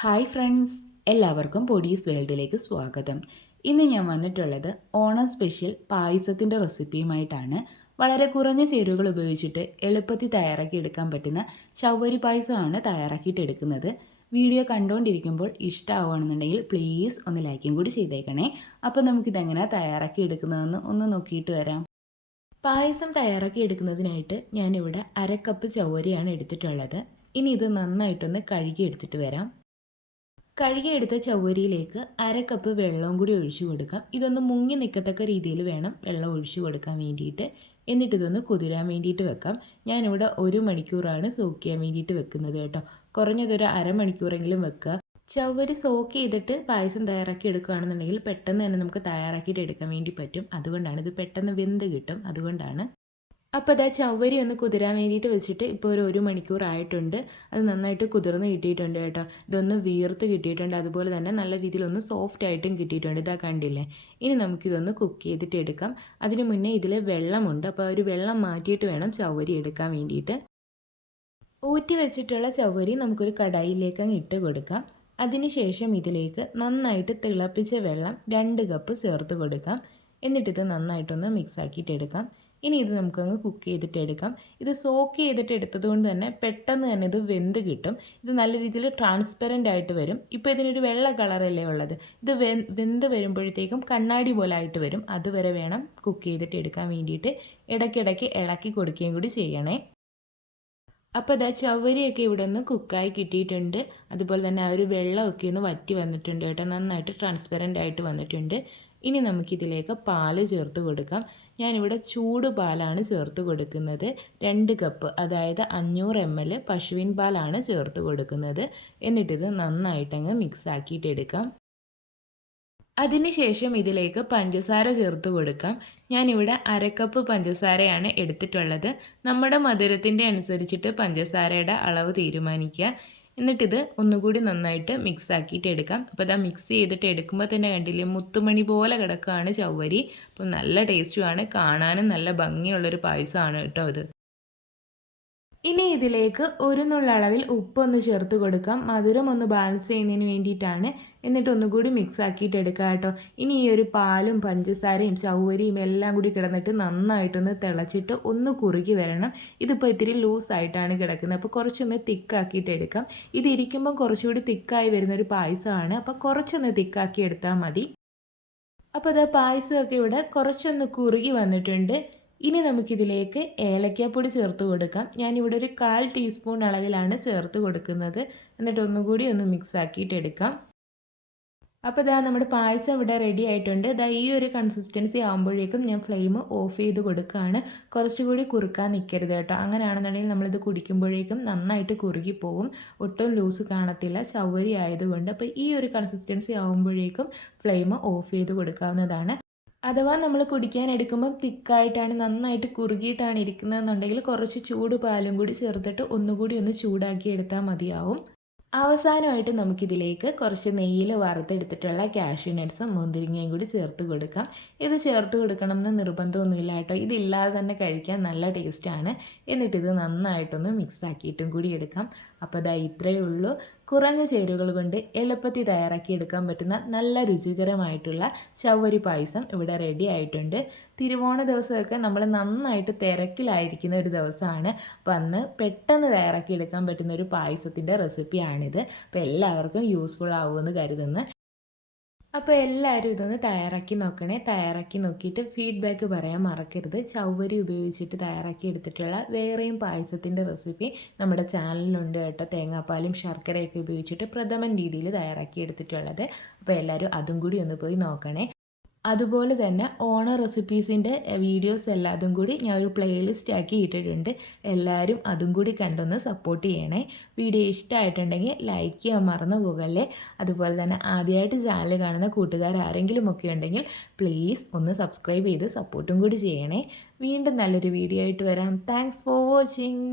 Hi friends എല്ലാവർക്കും പൊടീസ് വേൾഡിലേക്ക് സ്വാഗതം. ഇന്ന് ഞാൻ വന്നിട്ടുള്ളത് ഓണം സ്പെഷ്യൽ പായസത്തിന്റെ റെസിപ്പിയുമായിട്ടാണ്. വളരെ കുറഞ്ഞ ചേരുവകൾ ഉപയോഗിച്ചിട്ട് എളുപ്പത്തിൽ തയ്യാറാക്കി എടുക്കാൻ പറ്റുന്ന ചവ്വരി പായസമാണ് തയ്യാറാക്കിയിട്ട് എടുക്കുന്നത്. വീഡിയോ കണ്ടുകൊണ്ടിരിക്കുമ്പോൾ ഇഷ്ടമാവുകയാണെന്നുണ്ടെങ്കിൽ പ്ലീസ് ഒന്ന് ലൈക്കും കൂടി ചെയ്തേക്കണേ. അപ്പോൾ നമുക്കിതെങ്ങനെ തയ്യാറാക്കി എടുക്കുന്നതെന്ന് ഒന്ന് നോക്കിയിട്ട് വരാം. പായസം തയ്യാറാക്കി എടുക്കുന്നതിനായിട്ട് ഞാനിവിടെ അര കപ്പ് ചവ്വരിയാണ് എടുത്തിട്ടുള്ളത്. ഇനി ഇത് നന്നായിട്ടൊന്ന് കഴുകി എടുത്തിട്ട് വരാം. കഴുകിയെടുത്ത ചവ്വരിയിലേക്ക് അര കപ്പ് വെള്ളവും കൂടി ഒഴിച്ചു കൊടുക്കാം. ഇതൊന്ന് മുങ്ങി നിൽക്കത്തക്ക രീതിയിൽ വേണം വെള്ളം ഒഴിച്ചു കൊടുക്കാൻ വേണ്ടിയിട്ട്. എന്നിട്ട് ഇതൊന്ന് കുതിരാൻ വേണ്ടിയിട്ട് വെക്കാം. ഞാനിവിടെ ഒരു മണിക്കൂറാണ് സോക്ക് ചെയ്യാൻ വേണ്ടിയിട്ട് വെക്കുന്നത് കേട്ടോ. കുറഞ്ഞതൊരു അരമണിക്കൂറെങ്കിലും വെക്കുക. ചവ്വരി സോക്ക് ചെയ്തിട്ട് പായസം തയ്യാറാക്കി എടുക്കുകയാണെന്നുണ്ടെങ്കിൽ പെട്ടെന്ന് തന്നെ നമുക്ക് തയ്യാറാക്കിയിട്ട് എടുക്കാൻ വേണ്ടി പറ്റും. അതുകൊണ്ടാണ് ഇത് പെട്ടെന്ന് വെന്ത് കിട്ടും. അതുകൊണ്ടാണ് അപ്പോൾ അതാ ചവ്വരി ഒന്ന് കുതിരാൻ വേണ്ടിയിട്ട് വെച്ചിട്ട് ഇപ്പോൾ ഒരു ഒരു മണിക്കൂർ ആയിട്ടുണ്ട്. അത് നന്നായിട്ട് കുതിർന്ന് കിട്ടിയിട്ടുണ്ട് കേട്ടോ. ഇതൊന്ന് വീർത്ത് കിട്ടിയിട്ടുണ്ട്. അതുപോലെ തന്നെ നല്ല രീതിയിൽ ഒന്ന് സോഫ്റ്റ് ആയിട്ടും കിട്ടിയിട്ടുണ്ട്. ഇതാ കണ്ടില്ലേ? ഇനി നമുക്കിതൊന്ന് കുക്ക് ചെയ്തിട്ട് എടുക്കാം. അതിന് മുന്നേ ഇതിൽ വെള്ളമുണ്ട്. അപ്പോൾ ഒരു വെള്ളം മാറ്റിയിട്ട് വേണം ചവ്വരി എടുക്കാൻ വേണ്ടിയിട്ട്. ഊറ്റി വെച്ചിട്ടുള്ള ചവ്വരി നമുക്കൊരു കടായിലേക്ക് അങ്ങ് ഇട്ട് കൊടുക്കാം. അതിനുശേഷം ഇതിലേക്ക് നന്നായിട്ട് തിളപ്പിച്ച വെള്ളം രണ്ട് കപ്പ് ചേർത്ത് കൊടുക്കാം. എന്നിട്ടിത് നന്നായിട്ടൊന്ന് മിക്സ് ആക്കിയിട്ട് എടുക്കാം. ഇനി ഇത് നമുക്കങ്ങ് കുക്ക് ചെയ്തിട്ട് എടുക്കാം. ഇത് സോക്ക് ചെയ്തിട്ട് എടുത്തത് കൊണ്ട് തന്നെ പെട്ടെന്ന് തന്നെ ഇത് വെന്ത് കിട്ടും. ഇത് നല്ല രീതിയിൽ ട്രാൻസ്പെറന്റ് ആയിട്ട് വരും. ഇപ്പോൾ ഇതിനൊരു വെള്ള കളറല്ലേ ഉള്ളത്? ഇത് വെന്ത് വരുമ്പോഴത്തേക്കും കണ്ണാടി പോലെ ആയിട്ട് വരും. അതുവരെ വേണം കുക്ക് ചെയ്തിട്ട് എടുക്കാൻ വേണ്ടിയിട്ട്. ഇടയ്ക്കിടയ്ക്ക് ഇളക്കി കൊടുക്കുകയും കൂടി ചെയ്യണേ. അപ്പോൾ അതാ ചവരിയൊക്കെ ഇവിടെ നിന്ന് കുക്കായി കിട്ടിയിട്ടുണ്ട്. അതുപോലെ തന്നെ ആ ഒരു വെള്ളമൊക്കെ ഒന്ന് വറ്റി വന്നിട്ടുണ്ട് കേട്ടോ. നന്നായിട്ട് ട്രാൻസ്പെറന്റ് ആയിട്ട് വന്നിട്ടുണ്ട്. ഇനി നമുക്കിതിലേക്ക് പാൽ ചേർത്ത് കൊടുക്കാം. ഞാനിവിടെ ചൂട് പാലാണ് ചേർത്ത് കൊടുക്കുന്നത്. രണ്ട് കപ്പ് അതായത് അഞ്ഞൂറ് എം എൽ പശുവിൻ പാലാണ് ചേർത്ത് കൊടുക്കുന്നത്. എന്നിട്ടിത് നന്നായിട്ടങ്ങ് മിക്സ് ആക്കിയിട്ട് എടുക്കാം. അതിനുശേഷം ഇതിലേക്ക് പഞ്ചസാര ചേർത്ത് കൊടുക്കാം. ഞാനിവിടെ അരക്കപ്പ് പഞ്ചസാരയാണ് എടുത്തിട്ടുള്ളത്. നമ്മുടെ മധുരത്തിന്റെ അനുസരിച്ചിട്ട് പഞ്ചസാരയുടെ അളവ് തീരുമാനിക്കുക. എന്നിട്ടിത് ഒന്നുകൂടി നന്നായിട്ട് മിക്സ് ആക്കിയിട്ട് എടുക്കാം. അപ്പോൾ ഇതാ മിക്സ് ചെയ്തിട്ട് എടുക്കുമ്പോൾ തന്നെ കണ്ടില്ലേ മുത്തുമണി പോലെ കിടക്കുകയാണ് ചവ്വരി. അപ്പോൾ നല്ല ടേസ്റ്റുമാണ് കാണാനും നല്ല ഭംഗിയുള്ളൊരു പായസമാണ് കേട്ടോ ഇത്. ഇനി ഇതിലേക്ക് ഒരു നുള്ളളവിൽ ഉപ്പൊന്ന് ചേർത്ത് കൊടുക്കാം. മധുരം ഒന്ന് ബാലൻസ് ചെയ്യുന്നതിന് വേണ്ടിയിട്ടാണ്. എന്നിട്ട് ഒന്നുകൂടി മിക്സ് ആക്കിയിട്ട് എടുക്കുക കേട്ടോ. ഇനി ഈ ഒരു പാലും പഞ്ചസാരയും ചവ്വരിയും എല്ലാം കൂടി കിടന്നിട്ട് നന്നായിട്ടൊന്ന് തിളച്ചിട്ട് ഒന്ന് കുറുകി വരണം. ഇതിപ്പോൾ ഇത്തിരി ലൂസായിട്ടാണ് കിടക്കുന്നത്. അപ്പോൾ കുറച്ചൊന്ന് തിക്കാക്കിയിട്ട് എടുക്കാം. ഇതിരിക്കുമ്പം കുറച്ചുകൂടി തിക്കായി വരുന്നൊരു പായസമാണ്. അപ്പോൾ കുറച്ചൊന്ന് തിക്കാക്കി എടുത്താൽ മതി. അപ്പോൾ അത് പായസമൊക്കെ ഇവിടെ കുറച്ചൊന്ന് കുറുകി വന്നിട്ടുണ്ട്. ഇനി നമുക്കിതിലേക്ക് ഏലക്കാപ്പൊടി ചേർത്ത് കൊടുക്കാം. ഞാനിവിടെ ഒരു കാൽ ടീസ്പൂൺ അളവിലാണ് ചേർത്ത് കൊടുക്കുന്നത്. എന്നിട്ട് ഒന്നുകൂടി ഒന്ന് മിക്സ് ആക്കിയിട്ട് എടുക്കാം. അപ്പോൾ ഇതാ നമ്മുടെ പായസം ഇവിടെ റെഡി ആയിട്ടുണ്ട്. ഇതാ ഈ ഒരു കൺസിസ്റ്റൻസി ആകുമ്പോഴേക്കും ഞാൻ ഫ്ലെയിം ഓഫ് ചെയ്ത് കൊടുക്കുകയാണ് കുറച്ചുകൂടി കുറുക്കാൻ നിൽക്കരുത് കേട്ടോ. അങ്ങനെയാണെന്നുണ്ടെങ്കിൽ നമ്മളിത് കുടിക്കുമ്പോഴേക്കും നന്നായിട്ട് കുറുകി പോകും ഒട്ടും ലൂസ് കാണത്തില്ല. ചവരി ആയതുകൊണ്ട്. അപ്പോൾ ഈ ഒരു കൺസിസ്റ്റൻസി ആകുമ്പോഴേക്കും ഫ്ലെയിം ഓഫ് ചെയ്ത് കൊടുക്കാവുന്നതാണ്. അഥവാ നമ്മൾ കുടിക്കാൻ എടുക്കുമ്പം തിക്കായിട്ടാണ് നന്നായിട്ട് കുറുകിയിട്ടാണ് ഇരിക്കുന്നതെന്നുണ്ടെങ്കിൽ കുറച്ച് ചൂട് പാലും കൂടി ചേർത്തിട്ട് ഒന്നുകൂടി ഒന്ന് ചൂടാക്കി എടുത്താൽ മതിയാവും. അവസാനമായിട്ട് നമുക്കിതിലേക്ക് കുറച്ച് നെയ്യിൽ വറുത്തെടുത്തിട്ടുള്ള കാഷ്യൂ നട്ട്സും മുന്തിരിങ്ങയും കൂടി ചേർത്ത് കൊടുക്കാം. ഇത് ചേർത്ത് കൊടുക്കണം എന്ന് നിർബന്ധമൊന്നുമില്ല കേട്ടോ. ഇതില്ലാതെ തന്നെ കഴിക്കാൻ നല്ല ടേസ്റ്റാണ് എന്നിട്ടിത് നന്നായിട്ടൊന്ന് മിക്സ് ആക്കിയിട്ടും കൂടി എടുക്കാം. അപ്പോൾ ഇതാ ഇത്രയേ ഉള്ളൂ. കുറഞ്ഞ ചേരുവകൾ കൊണ്ട് എളുപ്പത്തിൽ തയ്യാറാക്കി എടുക്കാൻ പറ്റുന്ന നല്ല രുചികരമായിട്ടുള്ള ചവ്വരി പായസം ഇവിടെ റെഡി ആയിട്ടുണ്ട്. തിരുവോണ ദിവസമൊക്കെ നമ്മൾ നന്നായിട്ട് തിരക്കിലായിരിക്കുന്ന ഒരു ദിവസമാണ്. അപ്പം അന്ന് പെട്ടെന്ന് തയ്യാറാക്കി എടുക്കാൻ പറ്റുന്ന ഒരു പായസത്തിന്റെ റെസിപ്പിയാണിത് അപ്പോൾ എല്ലാവർക്കും യൂസ്ഫുൾ ആവുമെന്ന് കരുതുന്നു. അപ്പോൾ എല്ലാവരും ഇതൊന്ന് തയ്യാറാക്കി നോക്കണേ. തയ്യാറാക്കി നോക്കിയിട്ട് ഫീഡ്ബാക്ക് പറയാൻ മറക്കരുത്. ചൗവരി ഉപയോഗിച്ചിട്ട് തയ്യാറാക്കി എടുത്തിട്ടുള്ള വേറെയും പായസത്തിന്റെ റെസിപ്പി നമ്മുടെ ചാനലിലുണ്ട് കേട്ടോ. തേങ്ങാപ്പാലും ശർക്കരയൊക്കെ ഉപയോഗിച്ചിട്ട് പ്രഥമൻ രീതിയിൽ തയ്യാറാക്കി എടുത്തിട്ടുള്ളത്. അപ്പോൾ എല്ലാവരും അതും കൂടി ഒന്ന് പോയി നോക്കണേ. അതുപോലെ തന്നെ ഓണ റെസിപ്പീസിന്റെ വീഡിയോസ് എല്ലാതും കൂടി ഞാൻ ഒരു പ്ലേലിസ്റ്റ് ആക്കി ഇട്ടിട്ടുണ്ട്. എല്ലാവരും അതും കൂടി കണ്ടൊന്ന് സപ്പോർട്ട് ചെയ്യണേ. വീഡിയോ ഇഷ്ടമായിട്ടുണ്ടെങ്കിൽ ലൈക്ക് ചെയ്യാൻ മറന്നു പോകല്ലേ? അതുപോലെ തന്നെ ആദ്യമായിട്ട് ചാനൽ കാണുന്ന കൂട്ടുകാർ ആരെങ്കിലും ഒക്കെ ഉണ്ടെങ്കിൽ പ്ലീസ് ഒന്ന് സബ്സ്ക്രൈബ് ചെയ്ത് സപ്പോർട്ടും കൂടി ചെയ്യണേ. വീണ്ടും നല്ലൊരു വീഡിയോ ആയിട്ട് വരാം. Thanks for watching